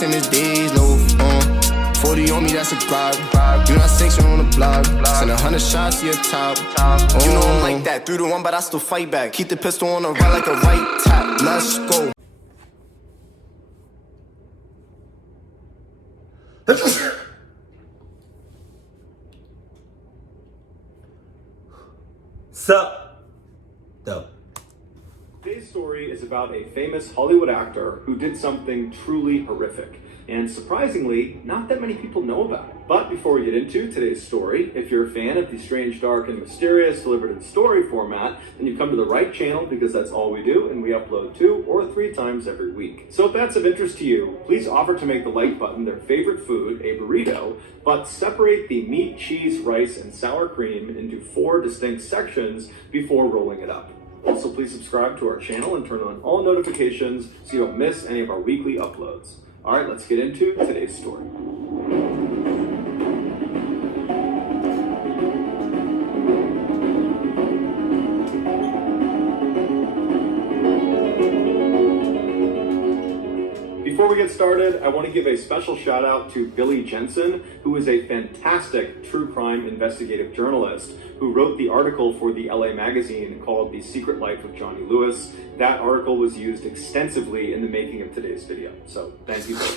Rest in his days, no, 40 on me, that's a bribe. You not sanction on the block. Send 100 shots to your top. You know I'm like that. 3-1, but I still fight back. Keep the pistol on the right like a right tap. Let's go. Sup? Though. Today's story is about a famous Hollywood actor who did something truly horrific. And surprisingly, not that many people know about it. But before we get into today's story, if you're a fan of the strange, dark, and mysterious delivered in story format, then you've come to the right channel because that's all we do, and we upload 2 or 3 times every week. So if that's of interest to you, please offer to make the like button their favorite food, a burrito, but separate the meat, cheese, rice, and sour cream into 4 distinct sections before rolling it up. Also, please subscribe to our channel and turn on all notifications so you don't miss any of our weekly uploads. All right, let's get into today's story. Before we get started, I want to give a special shout out to Billy Jensen, who is a fantastic true crime investigative journalist who wrote the article for the LA magazine called The Secret Life of Johnny Lewis. That article was used extensively in the making of today's video. So thank you, Billy.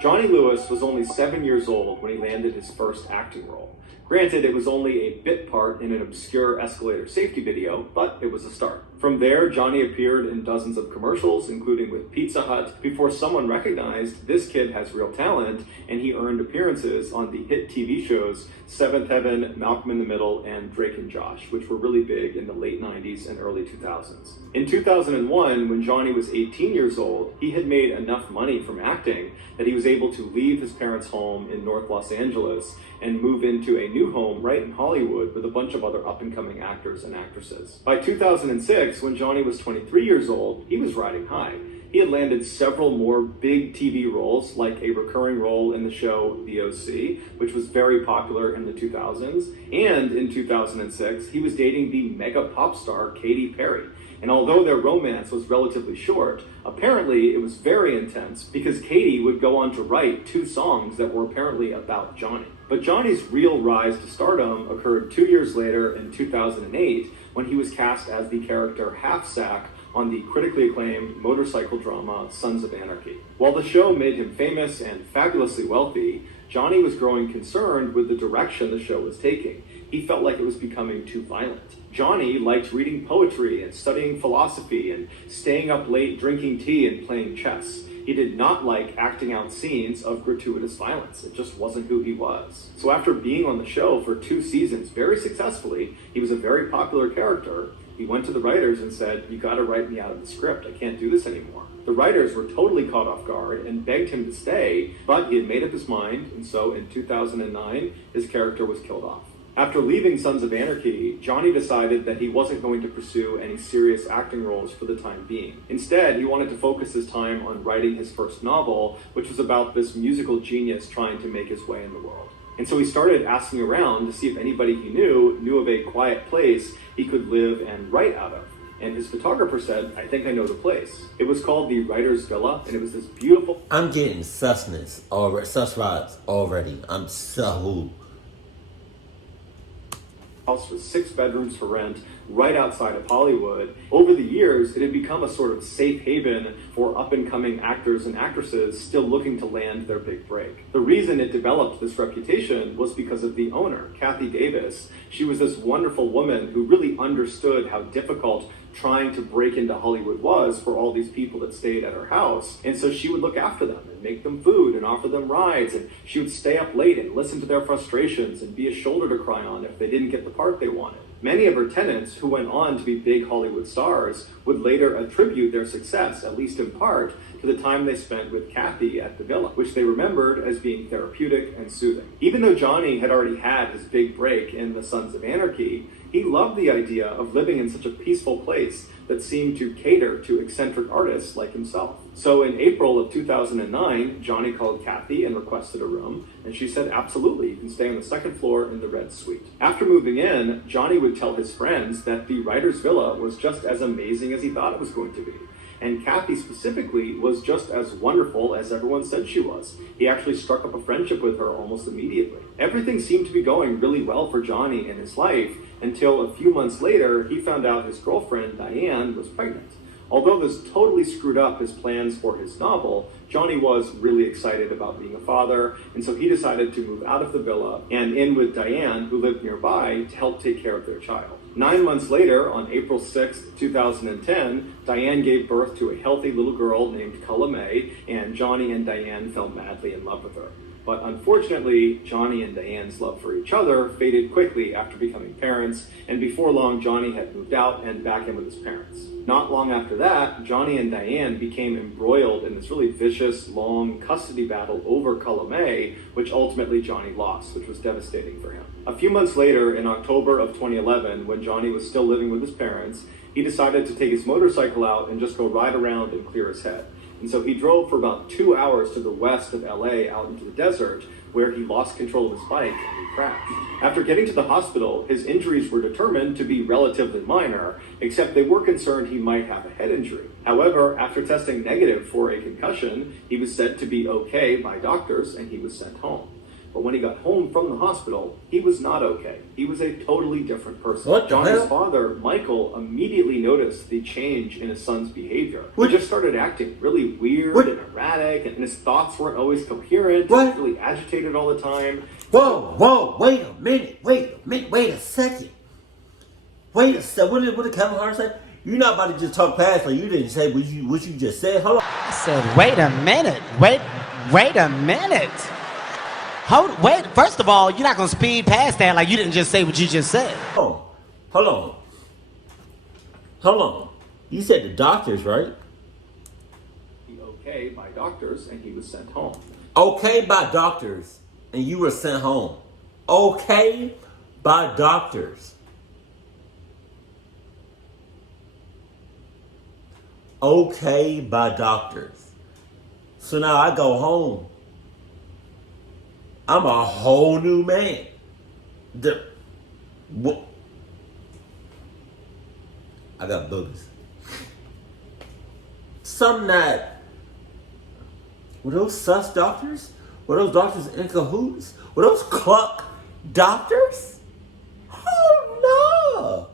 Johnny Lewis was only 7 years old when he landed his first acting role. Granted, it was only a bit part in an obscure escalator safety video, but it was a start. From there, Johnny appeared in dozens of commercials, including with Pizza Hut, before someone recognized this kid has real talent, and he earned appearances on the hit TV shows Seventh Heaven, Malcolm in the Middle, and Drake and Josh, which were really big in the late 90s and early 2000s. In 2001, when Johnny was 18 years old, he had made enough money from acting that he was able to leave his parents' home in North Los Angeles and move into a new home right in Hollywood with a bunch of other up-and-coming actors and actresses. By 2006, when Johnny was 23 years old, he was riding high. He had landed several more big TV roles, like a recurring role in the show The O.C., which was very popular in the 2000s. And in 2006, he was dating the mega pop star Katy Perry. And although their romance was relatively short, apparently it was very intense because Katy would go on to write 2 songs that were apparently about Johnny. But Johnny's real rise to stardom occurred 2 years later in 2008 when he was cast as the character Half Sack on the critically acclaimed motorcycle drama Sons of Anarchy. While the show made him famous and fabulously wealthy, Johnny was growing concerned with the direction the show was taking. He felt like it was becoming too violent. Johnny liked reading poetry and studying philosophy and staying up late drinking tea and playing chess. He did not like acting out scenes of gratuitous violence. It just wasn't who he was. So after being on the show for 2 seasons very successfully, he was a very popular character. He went to the writers and said, "You gotta write me out of the script. I can't do this anymore." The writers were totally caught off guard and begged him to stay, but he had made up his mind, and so in 2009, his character was killed off. After leaving Sons of Anarchy, Johnny decided that he wasn't going to pursue any serious acting roles for the time being. Instead, he wanted to focus his time on writing his first novel, which was about this musical genius trying to make his way in the world. And so he started asking around to see if anybody he knew of a quiet place he could live and write out of. And his photographer said, "I think I know the place." It was called the Writer's Villa, and it was this beautiful... I'm getting sus vibes already. I'm so... house with 6 bedrooms for rent right outside of Hollywood. Over the years, it had become a sort of safe haven for up-and-coming actors and actresses still looking to land their big break. The reason it developed this reputation was because of the owner, Kathy Davis. She was this wonderful woman who really understood how difficult trying to break into Hollywood was for all these people that stayed at her house. And so she would look after them and make them food and offer them rides, and she would stay up late and listen to their frustrations and be a shoulder to cry on if they didn't get the part they wanted. Many of her tenants, who went on to be big Hollywood stars, would later attribute their success, at least in part, to the time they spent with Kathy at the villa, which they remembered as being therapeutic and soothing. Even though Johnny had already had his big break in the Sons of Anarchy, he loved the idea of living in such a peaceful place that seemed to cater to eccentric artists like himself. So in April of 2009, Johnny called Kathy and requested a room, and she said, "Absolutely, you can stay on the 2nd floor in the Red Suite." After moving in, Johnny would tell his friends that the writer's villa was just as amazing as he thought it was going to be. And Kathy specifically was just as wonderful as everyone said she was. He actually struck up a friendship with her almost immediately. Everything seemed to be going really well for Johnny in his life until a few months later, he found out his girlfriend, Diane, was pregnant. Although this totally screwed up his plans for his novel, Johnny was really excited about being a father, and so he decided to move out of the villa and in with Diane, who lived nearby, to help take care of their child. 9 months later, on April 6, 2010, Diane gave birth to a healthy little girl named Culla May, and Johnny and Diane fell madly in love with her. But unfortunately, Johnny and Diane's love for each other faded quickly after becoming parents, and before long, Johnny had moved out and back in with his parents. Not long after that, Johnny and Diane became embroiled in this really vicious, long custody battle over Culla May, which ultimately Johnny lost, which was devastating for him. A few months later, in October of 2011, when Johnny was still living with his parents, he decided to take his motorcycle out and just go ride around and clear his head. And so he drove for about 2 hours to the west of LA out into the desert, where he lost control of his bike and he crashed. After getting to the hospital, his injuries were determined to be relatively minor, except they were concerned he might have a head injury. However, after testing negative for a concussion, he was said to be okay by doctors and he was sent home. But when he got home from the hospital, he was not okay. He was a totally different person. What the Johnny's hell? father, Michael, immediately noticed the change in his son's behavior. What? He just started acting really weird What? and erratic, and his thoughts weren't always coherent. What? He was really agitated all the time. Whoa, wait a minute, wait a second. Wait a second, what did Kevin Hart say? You're not about to just talk past like you didn't say what you just said. Hold on. I said, wait a minute. Wait a minute. Wait, first of all, you're not going to speed past that like you didn't just say what you just said. Hold on. You said the doctors, right? Okay by doctors, and he was sent home. Okay by doctors, and you were sent home. Okay by doctors. Okay by doctors. So now I go home. I'm a whole new man. I got boogers. Some that. Were those sus doctors? Were those doctors in cahoots? Were those cluck doctors? Oh no!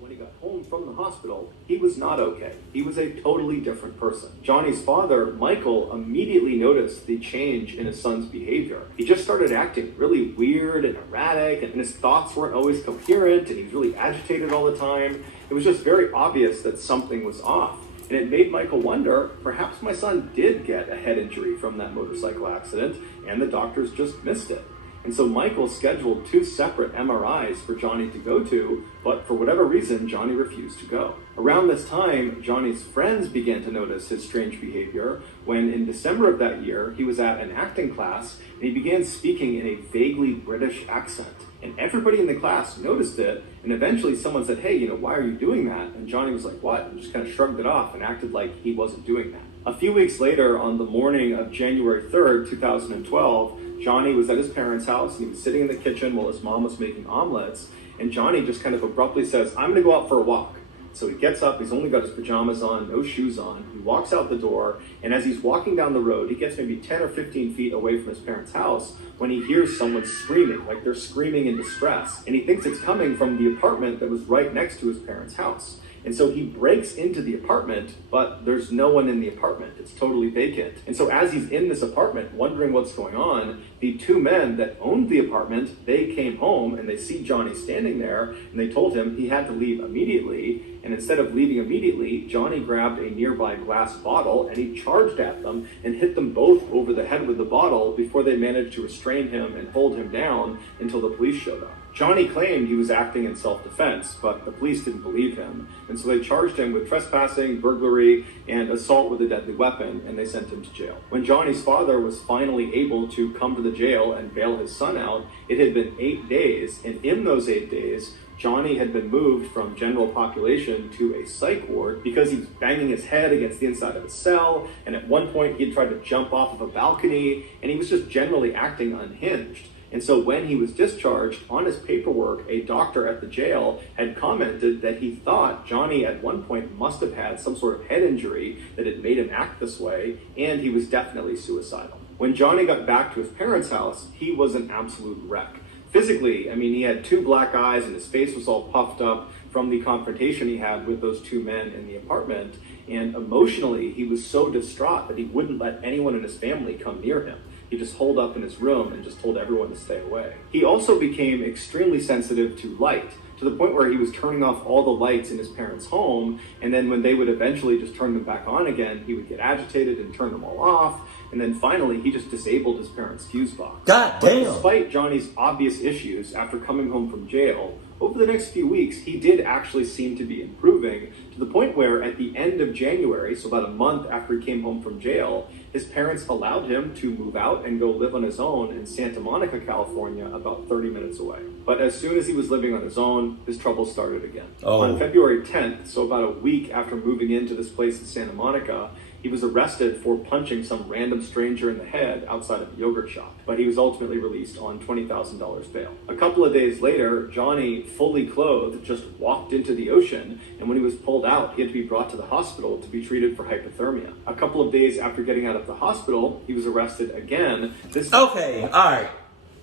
When he got home from the hospital, he was not okay. He was a totally different person. Johnny's father, Michael, immediately noticed the change in his son's behavior. He just started acting really weird and erratic, and his thoughts weren't always coherent, and he was really agitated all the time. It was just very obvious that something was off. And it made Michael wonder, perhaps my son did get a head injury from that motorcycle accident, and the doctors just missed it. And so Michael scheduled 2 separate MRIs for Johnny to go to, but for whatever reason, Johnny refused to go. Around this time, Johnny's friends began to notice his strange behavior when in December of that year, he was at an acting class and he began speaking in a vaguely British accent. And everybody in the class noticed it, and eventually someone said, hey, why are you doing that? And Johnny was like, what? And just kind of shrugged it off and acted like he wasn't doing that. A few weeks later, on the morning of January 3rd, 2012, Johnny was at his parents' house and he was sitting in the kitchen while his mom was making omelets, and Johnny just kind of abruptly says, I'm going to go out for a walk. So he gets up, he's only got his pajamas on, no shoes on, he walks out the door, and as he's walking down the road, he gets maybe 10 or 15 feet away from his parents' house when he hears someone screaming, like they're screaming in distress, and he thinks it's coming from the apartment that was right next to his parents' house. And so he breaks into the apartment, but there's no one in the apartment. It's totally vacant. And so as he's in this apartment, wondering what's going on, the 2 men that owned the apartment, they came home and they see Johnny standing there, and they told him he had to leave immediately. And instead of leaving immediately, Johnny grabbed a nearby glass bottle and he charged at them and hit them both over the head with the bottle before they managed to restrain him and hold him down until the police showed up. Johnny claimed he was acting in self-defense, but the police didn't believe him, and so they charged him with trespassing, burglary, and assault with a deadly weapon, and they sent him to jail. When Johnny's father was finally able to come to the jail and bail his son out, it had been 8 days, and in those 8 days, Johnny had been moved from general population to a psych ward because he was banging his head against the inside of a cell, and at one point he had tried to jump off of a balcony, and he was just generally acting unhinged. And so when he was discharged, on his paperwork, a doctor at the jail had commented that he thought Johnny at one point must have had some sort of head injury that had made him act this way, and he was definitely suicidal. When Johnny got back to his parents' house, he was an absolute wreck. Physically, I mean, he had 2 black eyes and his face was all puffed up from the confrontation he had with those 2 men in the apartment. And emotionally, he was so distraught that he wouldn't let anyone in his family come near him. He just holed up in his room and just told everyone to stay away. He also became extremely sensitive to light, to the point where he was turning off all the lights in his parents' home, and then when they would eventually just turn them back on again, he would get agitated and turn them all off, and then finally he just disabled his parents' fuse box. God damn! But despite Johnny's obvious issues after coming home from jail, over the next few weeks, he did actually seem to be improving, to the point where at the end of January, so about a month after he came home from jail, his parents allowed him to move out and go live on his own in Santa Monica, California, about 30 minutes away. But as soon as he was living on his own, his troubles started again. On February 10th, so about a week after moving into this place in Santa Monica, he was arrested for punching some random stranger in the head outside of a yogurt shop, but he was ultimately released on $20,000 bail. A couple of days later, Johnny, fully clothed, just walked into the ocean, and when he was pulled out, he had to be brought to the hospital to be treated for hypothermia. A couple of days after getting out of the hospital, he was arrested again. Okay, alright.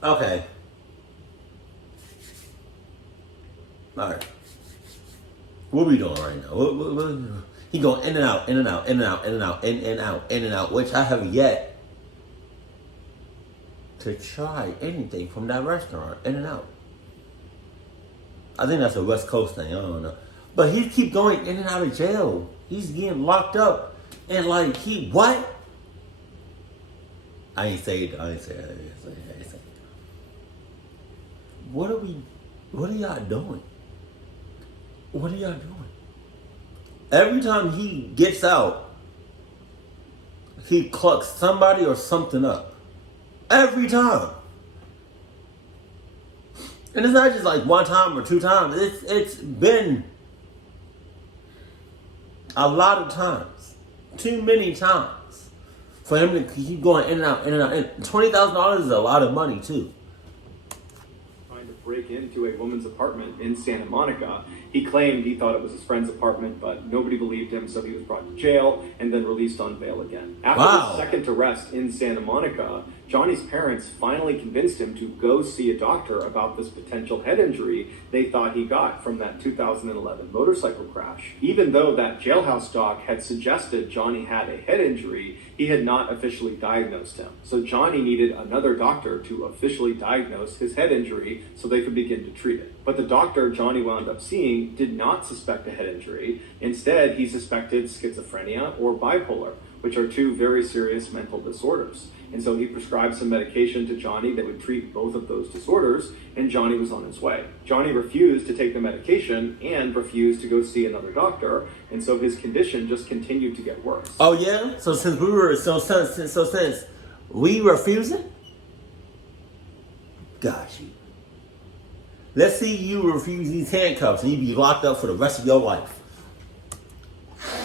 Okay. Alright. What are we doing right now? He going in and out, in and out, in and out, in and out, in and out, in and out, which I have yet to try anything from that restaurant, in and out. I think that's a West Coast thing, I don't know. But he keep going in and out of jail. He's getting locked up. And like, what? I ain't say it. What are y'all doing? What are y'all doing? Every time he gets out, he clucks somebody or something up. Every time. And it's not just like one time or 2 times. It's been a lot of times. Too many times. For him to keep going in and out, in and out. And $20,000 is a lot of money too. Trying to break into a woman's apartment in Santa Monica. He claimed he thought it was his friend's apartment, but nobody believed him, so he was brought to jail and then released on bail again. After his second arrest in Santa Monica, Johnny's parents finally convinced him to go see a doctor about this potential head injury they thought he got from that 2011 motorcycle crash. Even though that jailhouse doc had suggested Johnny had a head injury, he had not officially diagnosed him. So Johnny needed another doctor to officially diagnose his head injury so they could begin to treat it. But the doctor Johnny wound up seeing did not suspect a head injury. Instead, he suspected schizophrenia or bipolar, which are 2 very serious mental disorders. And so he prescribed some medication to Johnny that would treat both of those disorders, and Johnny was on his way. Johnny refused to take the medication and refused to go see another doctor, and so his condition just continued to get worse. Oh yeah? So since we refusing? Got you. Let's see you refuse these handcuffs and you be locked up for the rest of your life.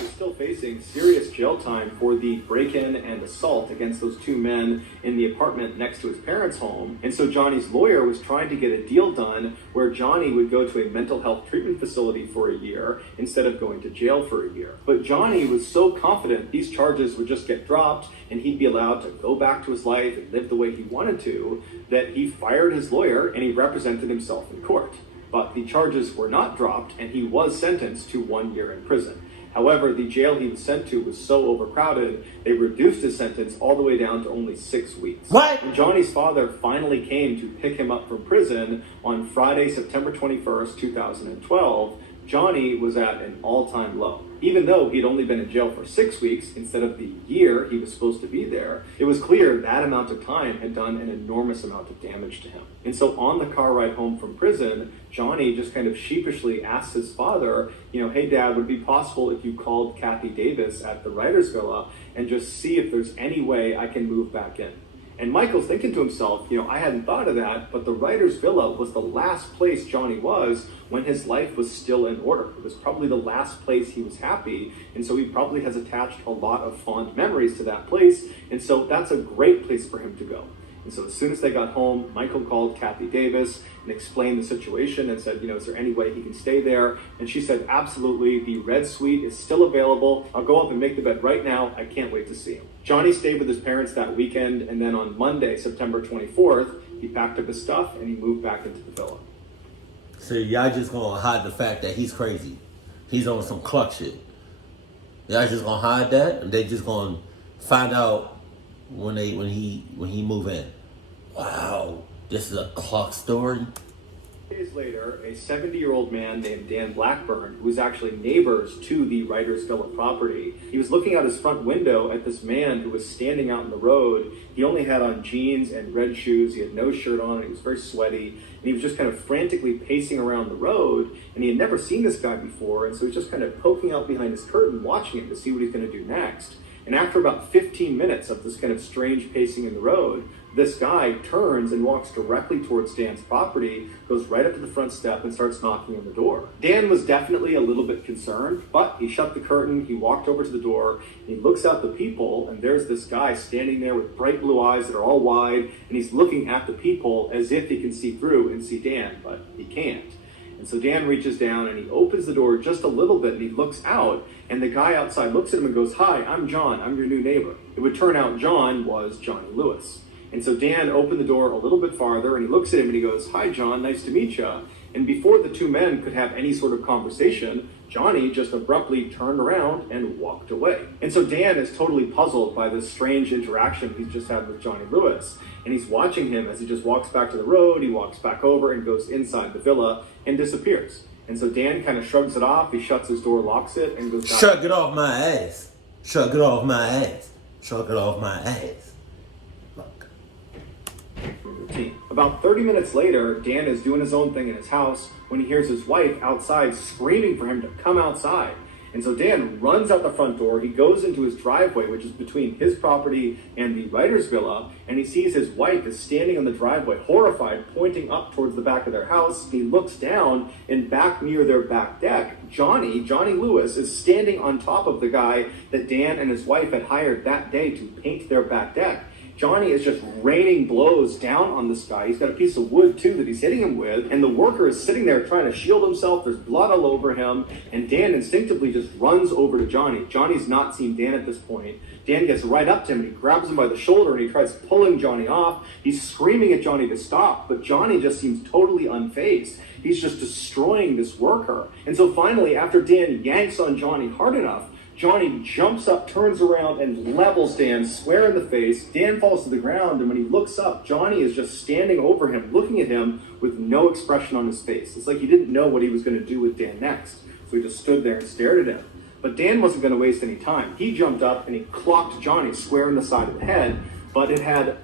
He's still facing serious jail time for the break-in and assault against those 2 men in the apartment next to his parents' home. And so Johnny's lawyer was trying to get a deal done where Johnny would go to a mental health treatment facility for a year instead of going to jail for a year. But Johnny was so confident these charges would just get dropped and he'd be allowed to go back to his life and live the way he wanted to, that he fired his lawyer and he represented himself in court. But the charges were not dropped and he was sentenced to 1 year in prison. However, the jail he was sent to was so overcrowded, they reduced his sentence all the way down to only 6 weeks. What? And Johnny's father finally came to pick him up from prison on Friday, September 21st, 2012. Johnny was at an all-time low. Even though he'd only been in jail for 6 weeks instead of the year he was supposed to be there, it was clear that amount of time had done an enormous amount of damage to him. And so on the car ride home from prison, Johnny just kind of sheepishly asked his father, hey Dad, would it be possible if you called Kathy Davis at the Writers Villa and just see if there's any way I can move back in? And Michael's thinking to himself, I hadn't thought of that, but the Writers Villa was the last place Johnny was when his life was still in order. It was probably the last place he was happy, and so he probably has attached a lot of fond memories to that place, and so that's a great place for him to go. And so as soon as they got home, Michael called Kathy Davis and explained the situation and said, is there any way he can stay there? And she said, absolutely, the red suite is still available. I'll go up and make the bed right now. I can't wait to see him. Johnny stayed with his parents that weekend, and then on Monday, September 24th, he packed up his stuff and he moved back into the villa. So y'all just gonna hide the fact that he's crazy. He's on some cluck shit. Y'all just gonna hide that, and they just gonna find out when he move in. Wow, this is a clock story. Days later, a 70-year-old man named Dan Blackburn, who was actually neighbors to the Writers Villa property, he was looking out his front window at this man who was standing out in the road. He only had on jeans and red shoes. He had no shirt on, and he was very sweaty. And he was just kind of frantically pacing around the road, and he had never seen this guy before, and so he was just kind of poking out behind his curtain, watching him to see what he's going to do next. And after about 15 minutes of this kind of strange pacing in the road, this guy turns and walks directly towards Dan's property, goes right up to the front step and starts knocking on the door. Dan was definitely a little bit concerned, but he shut the curtain, he walked over to the door, and he looks out the people, and there's this guy standing there with bright blue eyes that are all wide, and he's looking at the people as if he can see through and see Dan, but he can't. And so Dan reaches down and he opens the door just a little bit and he looks out, and the guy outside looks at him and goes, "Hi, I'm John, I'm your new neighbor." It would turn out John was Johnny Lewis. And so Dan opened the door a little bit farther and he looks at him and he goes, "Hi, John, nice to meet you." And before the two men could have any sort of conversation, Johnny just abruptly turned around and walked away. And so Dan is totally puzzled by this strange interaction he's just had with Johnny Lewis. And he's watching him as he just walks back to the road, he walks back over and goes inside the villa and disappears. And so Dan kind of shrugs it off, he shuts his door, locks it, and goes back. Shrug it off my ass. Shrug it off my ass. Shrug it off my ass. Look. Routine. About 30 minutes later, Dan is doing his own thing in his house when he hears his wife outside screaming for him to come outside. And so Dan runs out the front door, he goes into his driveway, which is between his property and the Writers Villa, and he sees his wife is standing on the driveway, horrified, pointing up towards the back of their house. He looks down, and back near their back deck, Johnny Lewis, is standing on top of the guy that Dan and his wife had hired that day to paint their back deck. Johnny is just raining blows down on this guy. He's got a piece of wood, too, that he's hitting him with, and the worker is sitting there trying to shield himself. There's blood all over him, and Dan instinctively just runs over to Johnny. Johnny's not seen Dan at this point. Dan gets right up to him, and he grabs him by the shoulder, and he tries pulling Johnny off. He's screaming at Johnny to stop, but Johnny just seems totally unfazed. He's just destroying this worker. And so finally, after Dan yanks on Johnny hard enough, Johnny jumps up, turns around, and levels Dan square in the face. Dan falls to the ground, and when he looks up, Johnny is just standing over him, looking at him with no expression on his face. It's like he didn't know what he was going to do with Dan next. So he just stood there and stared at him. But Dan wasn't going to waste any time. He jumped up, and he clocked Johnny square in the side of the head, but it had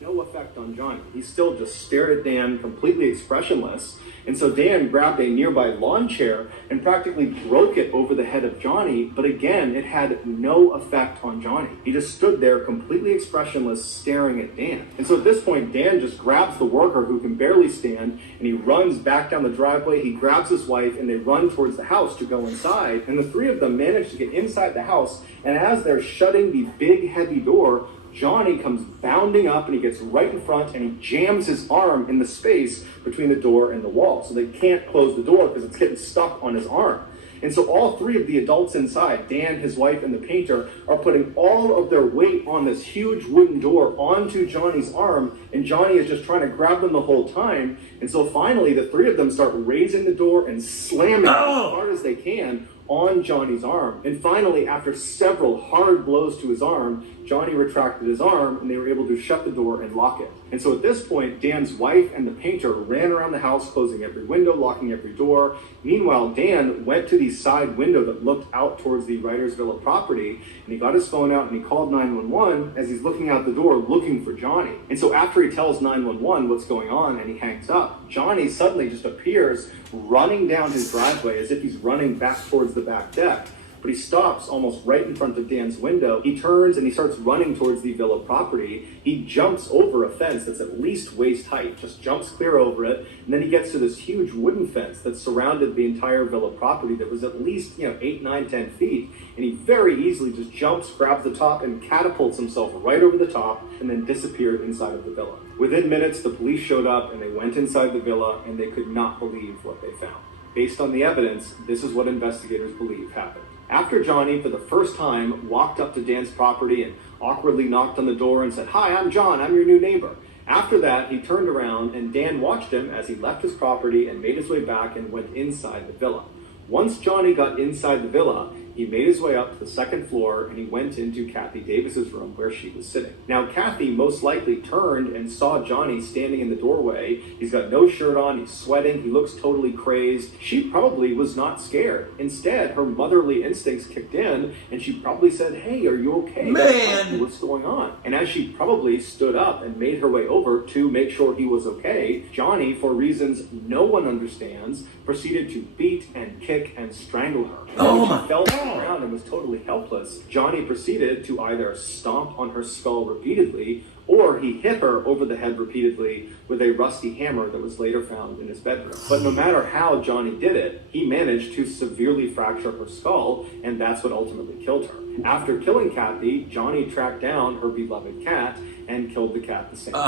no effect on Johnny. He still just stared at Dan, completely expressionless. And so Dan grabbed a nearby lawn chair and practically broke it over the head of Johnny, but again, it had no effect on Johnny. He just stood there completely expressionless, staring at Dan. And so at this point, Dan just grabs the worker who can barely stand, and he runs back down the driveway, he grabs his wife, and they run towards the house to go inside. And the three of them manage to get inside the house, and as they're shutting the big, heavy door, Johnny comes bounding up, and he gets right in front, and he jams his arm in the space between the door and the wall. So they can't close the door because it's getting stuck on his arm. And so all three of the adults inside, Dan, his wife, and the painter, are putting all of their weight on this huge wooden door onto Johnny's arm, and Johnny is just trying to grab them the whole time. And so finally, the three of them start raising the door and slamming as hard as they can on Johnny's arm. And finally, after several hard blows to his arm, Johnny retracted his arm, and they were able to shut the door and lock it. And so at this point, Dan's wife and the painter ran around the house, closing every window, locking every door. Meanwhile, Dan went to the side window that looked out towards the Writers Villa property, and he got his phone out and he called 911 as he's looking out the door looking for Johnny. And so after he tells 911 what's going on and he hangs up, Johnny suddenly just appears running down his driveway as if he's running back towards the back deck. but he stops almost right in front of Dan's window. He turns and he starts running towards the villa property. He jumps over a fence that's at least waist height, just jumps clear over it, and then he gets to this huge wooden fence that surrounded the entire villa property that was at least, 8, 9, 10 feet, and he very easily just jumps, grabs the top, and catapults himself right over the top, and then disappeared inside of the villa. Within minutes, the police showed up, and they went inside the villa, and they could not believe what they found. Based on the evidence, this is what investigators believe happened. After Johnny, for the first time, walked up to Dan's property and awkwardly knocked on the door and said, "Hi, I'm John, I'm your new neighbor." After that, he turned around and Dan watched him as he left his property and made his way back and went inside the villa. Once Johnny got inside the villa, he made his way up to the second floor and he went into Kathy Davis's room where she was sitting. Now, Kathy most likely turned and saw Johnny standing in the doorway. He's got no shirt on, he's sweating, he looks totally crazed. She probably was not scared. Instead, her motherly instincts kicked in and she probably said, "Hey, are you okay? Man! What's going on?" And as she probably stood up and made her way over to make sure he was okay, Johnny, for reasons no one understands, proceeded to beat and kick and strangle her. Oh She my fell to the God. ground and was totally helpless. Johnny proceeded to either stomp on her skull repeatedly, or he hit her over the head repeatedly with a rusty hammer that was later found in his bedroom. But no matter how Johnny did it, he managed to severely fracture her skull, and that's what ultimately killed her. After killing Kathy, Johnny tracked down her beloved cat and killed the cat the same way.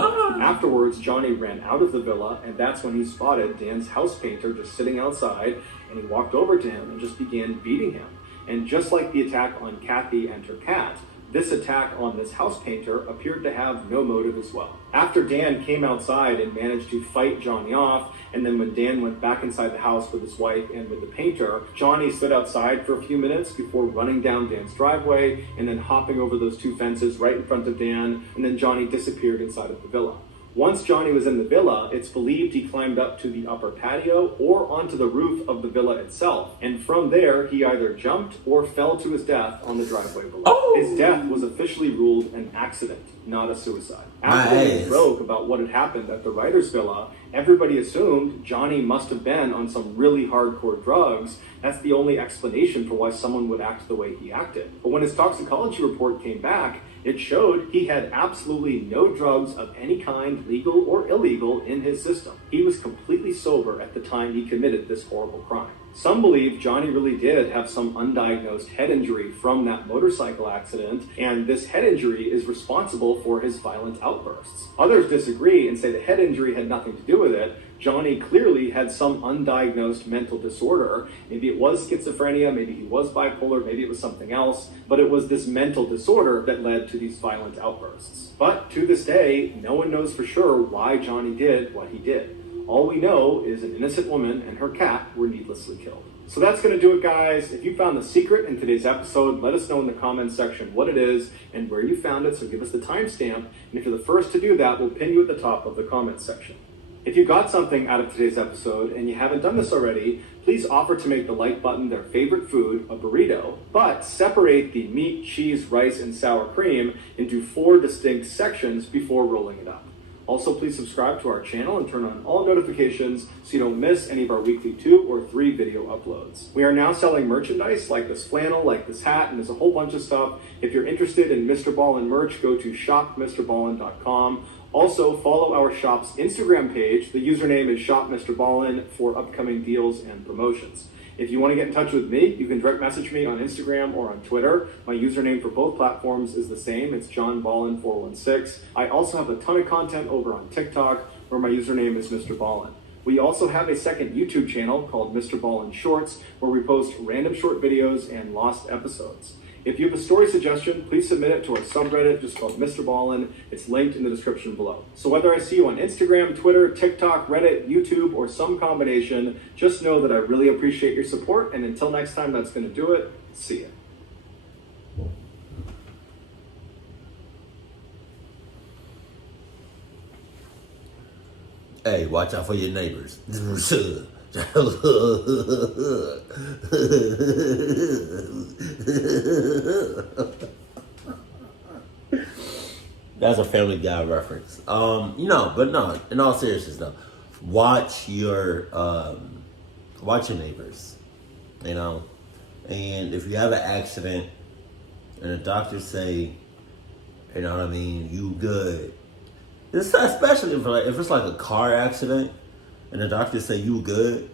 Afterwards, Johnny ran out of the villa, and that's when he spotted Dan's house painter just sitting outside, and he walked over to him and just began beating him. And just like the attack on Kathy and her cat, this attack on this house painter appeared to have no motive as well. After Dan came outside and managed to fight Johnny off, and then when Dan went back inside the house with his wife and with the painter, Johnny stood outside for a few minutes before running down Dan's driveway and then hopping over those two fences right in front of Dan, and then Johnny disappeared inside of the villa. Once Johnny was in the villa, it's believed he climbed up to the upper patio or onto the roof of the villa itself. And from there, he either jumped or fell to his death on the driveway below. His death was officially ruled an accident, not a suicide. After the news broke about what had happened at the writer's villa, everybody assumed Johnny must have been on some really hardcore drugs. That's the only explanation for why someone would act the way he acted. But when his toxicology report came back, it showed he had absolutely no drugs of any kind, legal or illegal, in his system. He was completely sober at the time he committed this horrible crime. Some believe Johnny really did have some undiagnosed head injury from that motorcycle accident, and this head injury is responsible for his violent outbursts. Others disagree and say the head injury had nothing to do with it. Johnny clearly had some undiagnosed mental disorder. Maybe it was schizophrenia, maybe he was bipolar, maybe it was something else, but it was this mental disorder that led to these violent outbursts. But to this day, no one knows for sure why Johnny did what he did. All we know is an innocent woman and her cat were needlessly killed. So that's going to do it, guys. If you found the secret in today's episode, let us know in the comments section what it is and where you found it, so give us the timestamp. And if you're the first to do that, we'll pin you at the top of the comments section. If you got something out of today's episode and you haven't done this already, please offer to make the like button their favorite food, a burrito, but separate the meat, cheese, rice, and sour cream into 4 distinct sections before rolling it up. Also, please subscribe to our channel and turn on all notifications so you don't miss any of our weekly 2 or 3 video uploads. We are now selling merchandise like this flannel, like this hat, and there's a whole bunch of stuff. If you're interested in Mr. Ballen merch, go to shopmrballen.com. Also, follow our shop's Instagram page. The username is shopmrballen for upcoming deals and promotions. If you want to get in touch with me, you can direct message me on Instagram or on Twitter. My username for both platforms is the same. It's johnballen416. I also have a ton of content over on TikTok where my username is Mr. Ballen. We also have a second YouTube channel called Mr. Ballen Shorts where we post random short videos and lost episodes. If you have a story suggestion, please submit it to our subreddit just called Mr. Ballen. It's linked in the description below. So whether I see you on Instagram, Twitter, TikTok, Reddit, YouTube, or some combination, just know that I really appreciate your support. And until next time, that's going to do it. See ya. Hey, watch out for your neighbors. That's a Family Guy reference. But no, in all seriousness though, watch your neighbors. And if you have an accident and the doctors say, you know what I mean, you good. It's especially if it's like a car accident and the doctors say you good.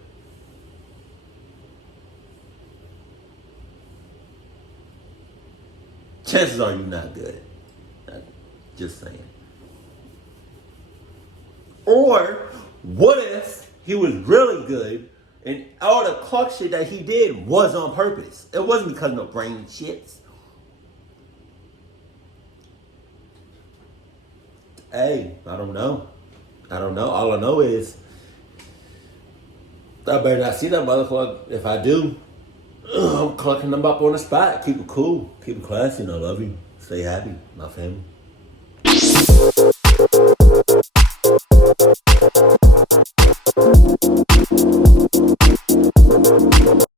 Chances are you're not good. Just saying. Or what if he was really good and all the clock shit that he did was on purpose? It wasn't because of no brain shits. Hey, I don't know. All I know is I better not see that motherfucker. If I do, I'm clucking them up on the spot. Keep it cool. Keep it classy. And I love you. Stay happy. My family.